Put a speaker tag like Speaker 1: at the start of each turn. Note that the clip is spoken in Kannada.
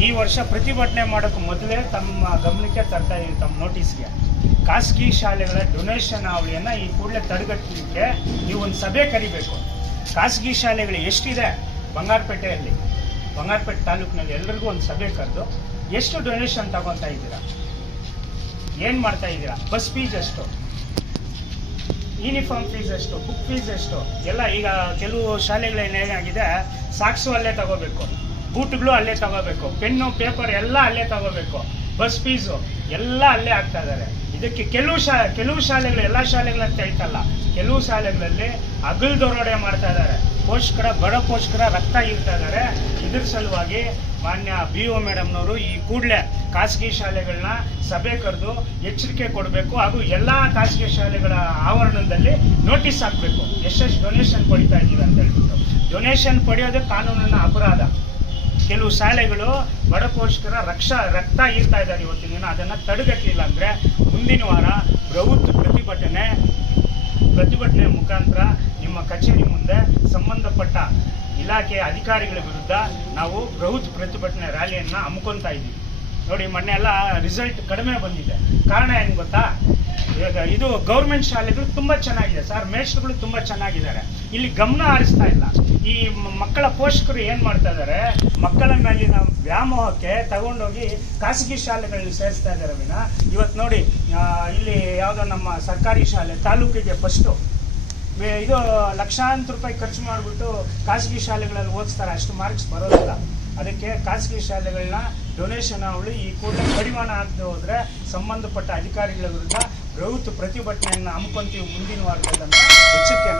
Speaker 1: ಈ ವರ್ಷ ಪ್ರತಿಭಟನೆ ಮಾಡೋಕ್ಕೆ ಮೊದಲೇ ತಮ್ಮ ಗಮನಕ್ಕೆ ತರ್ತಾ ಇದ್ವಿ ತಮ್ಮ ನೋಟಿಸ್ಗೆ ಖಾಸಗಿ ಶಾಲೆಗಳ ಡೊನೇಷನ್ ಅವಳಿಯನ್ನು ಈ ಕೂಡಲೇ ತಡೆಗಟ್ಟಲಿಕ್ಕೆ ನೀವು ಒಂದು ಸಭೆ ಕರಿಬೇಕು. ಖಾಸಗಿ ಶಾಲೆಗಳು ಎಷ್ಟಿದೆ? ಬಂಗಾರಪೇಟೆಯಲ್ಲಿ. ಬಂಗಾರಪೇಟೆ ತಾಲೂಕಿನಲ್ಲಿ ಎಲ್ರಿಗೂ ಒಂದು ಸಭೆ ಕರೆದು ಎಷ್ಟು ಡೊನೇಷನ್ ತಗೊತಾ ಇದ್ದೀರಾ? ಏನು ಮಾಡ್ತಾ ಇದ್ದೀರಾ? ಬಸ್ ಫೀಸ್ ಎಷ್ಟು? ಯೂನಿಫಾರ್ಮ್ ಫೀಸ್ ಎಷ್ಟು ಬುಕ್ ಫೀಸ್ ಎಷ್ಟು? ಎಲ್ಲ ಈಗ ಕೆಲವು ಶಾಲೆಗಳಲ್ಲಿ ಏನಾಗಿದೆ ಸಾಕ್ಸು ಅಲ್ಲೇ ತಗೋಬೇಕು ಬೂಟ್ಗಳು ಅಲ್ಲೇ ತಗೋಬೇಕು, ಪೆನ್ನು ಪೇಪರ್ ಎಲ್ಲ ಅಲ್ಲೇ ತಗೋಬೇಕು. ಬಸ್ ಫೀಸು ಎಲ್ಲ ಅಲ್ಲೇ ಆಗ್ತಾ ಇದ್ದಾರೆ. ಇದಕ್ಕೆ ಕೆಲವು ಶಾ, ಕೆಲವು ಶಾಲೆಗಳು, ಎಲ್ಲ ಶಾಲೆಗಳಂತ ಹೇಳ್ತಲ್ಲ, ಕೆಲವು ಶಾಲೆಗಳಲ್ಲಿ ಅಗಲ್ ದರೋಡೆ ಮಾಡ್ತಾ ಇದ್ದಾರೆ. ಪೋಷಕರ, ಬಡ ಪೋಷಕರ ರಕ್ತ ಇರ್ತಾ ಇದ್ದಾರೆ. ಇದ್ರ ಸಲುವಾಗಿ ಮಾನ್ಯ ಬಿ ಒ ಮೇಡಮ್ನವರು ಈ ಕೂಡಲೇ ಖಾಸಗಿ ಶಾಲೆಗಳನ್ನ ಸಭೆ ಕರೆದು ಎಚ್ಚರಿಕೆ ಕೊಡಬೇಕು ಹಾಗೂ ಎಲ್ಲ ಖಾಸಗಿ ಶಾಲೆಗಳ ಆವರಣದಲ್ಲಿ ನೋಟಿಸ್ ಹಾಕಬೇಕು. ಎಷ್ಟೆಷ್ಟು ಡೊನೇಷನ್ ಪಡಿತಾ ಇದ್ದೀವಿ ಅಂತ ಹೇಳ್ಬಿಟ್ಟು. ಡೊನೇಷನ್ ಪಡೆಯೋದು ಕಾನೂನಿನ ಅಪರಾಧ. ಕೆಲವು ಶಾಲೆಗಳು ಬಡ ಪೋಷಕರ ರಕ್ಷ, ರಕ್ತ ಈರ್ತಾ ಇದ್ದಾರೆ ಇವತ್ತಿನ ದಿನ. ಅದನ್ನು ತಡೆಗಟ್ಟಲಿಲ್ಲ ಅಂದರೆ ಮುಂದಿನ ವಾರ ಬೃಹತ್ ಪ್ರತಿಭಟನೆ ಪ್ರತಿಭಟನೆ ಮುಖಾಂತರ ನಿಮ್ಮ ಕಚೇರಿ ಮುಂದೆ ಸಂಬಂಧಪಟ್ಟ ಇಲಾಖೆಯ ಅಧಿಕಾರಿಗಳ ವಿರುದ್ಧ ನಾವು ಬೃಹತ್ ಪ್ರತಿಭಟನೆ ರ್ಯಾಲಿಯನ್ನು ಹಮ್ಮಿಕೊಳ್ತಾ ಇದ್ದೀವಿ. ನೋಡಿ, ಮೊನ್ನೆ ಎಲ್ಲ ರಿಸಲ್ಟ್ ಕಡಿಮೆ ಬಂದಿದೆ. ಕಾರಣ ಏನು ಗೊತ್ತಾ? ಇವಾಗ ಇದು ಗೌರ್ಮೆಂಟ್ ಶಾಲೆಗಳು ತುಂಬ ಚೆನ್ನಾಗಿದೆ. ಸರ್, ಮೇಷ್ಟ್ರುಗಳು ತುಂಬ ಚೆನ್ನಾಗಿದ್ದಾರೆ. ಇಲ್ಲಿ ಗಮನ ಹರಿಸ್ತಾ ಇಲ್ಲ. ಈ ಮಕ್ಕಳ ಪೋಷಕರು ಏನು ಮಾಡ್ತಾ ಇದ್ದಾರೆ? ಮಕ್ಕಳ ಮೇಲಿನ ವ್ಯಾಮೋಹಕ್ಕೆ ತಗೊಂಡೋಗಿ ಖಾಸಗಿ ಶಾಲೆಗಳಲ್ಲಿ ಸೇರಿಸ್ತಾ ಇದ್ದಾರೆ ವಿನ ಇವತ್ತು ನೋಡಿ ಇಲ್ಲಿ ಯಾವುದೋ ನಮ್ಮ ಸರ್ಕಾರಿ ಶಾಲೆ ತಾಲೂಕಿಗೆ ಫಸ್ಟು ಇದು ಲಕ್ಷಾಂತರ ರೂಪಾಯಿ ಖರ್ಚು ಮಾಡಿಬಿಟ್ಟು ಖಾಸಗಿ ಶಾಲೆಗಳಲ್ಲಿ ಓದಿಸ್ತಾರೆ. ಅಷ್ಟು ಮಾರ್ಕ್ಸ್ ಬರೋದಿಲ್ಲ. ಅದಕ್ಕೆ ಖಾಸಗಿ ಶಾಲೆಗಳನ್ನ ಡೊನೇಷನ್ ಅವಳು ಈ ಕೂಡಲೇ ಕಡಿವಾಣ ಆಗದೆ ಹೋದ್ರೆ ಸಂಬಂಧಪಟ್ಟ ಅಧಿಕಾರಿಗಳ ವಿರುದ್ಧ ಬೃಹತ್ ಪ್ರತಿಭಟನೆಯನ್ನು ಹಮ್ಮಿಕೊಂತೀವಿ ಮುಂದಿನ ವಾರದಲ್ಲಿ ಅಂತ ಎಚ್ಚರಿಕೆ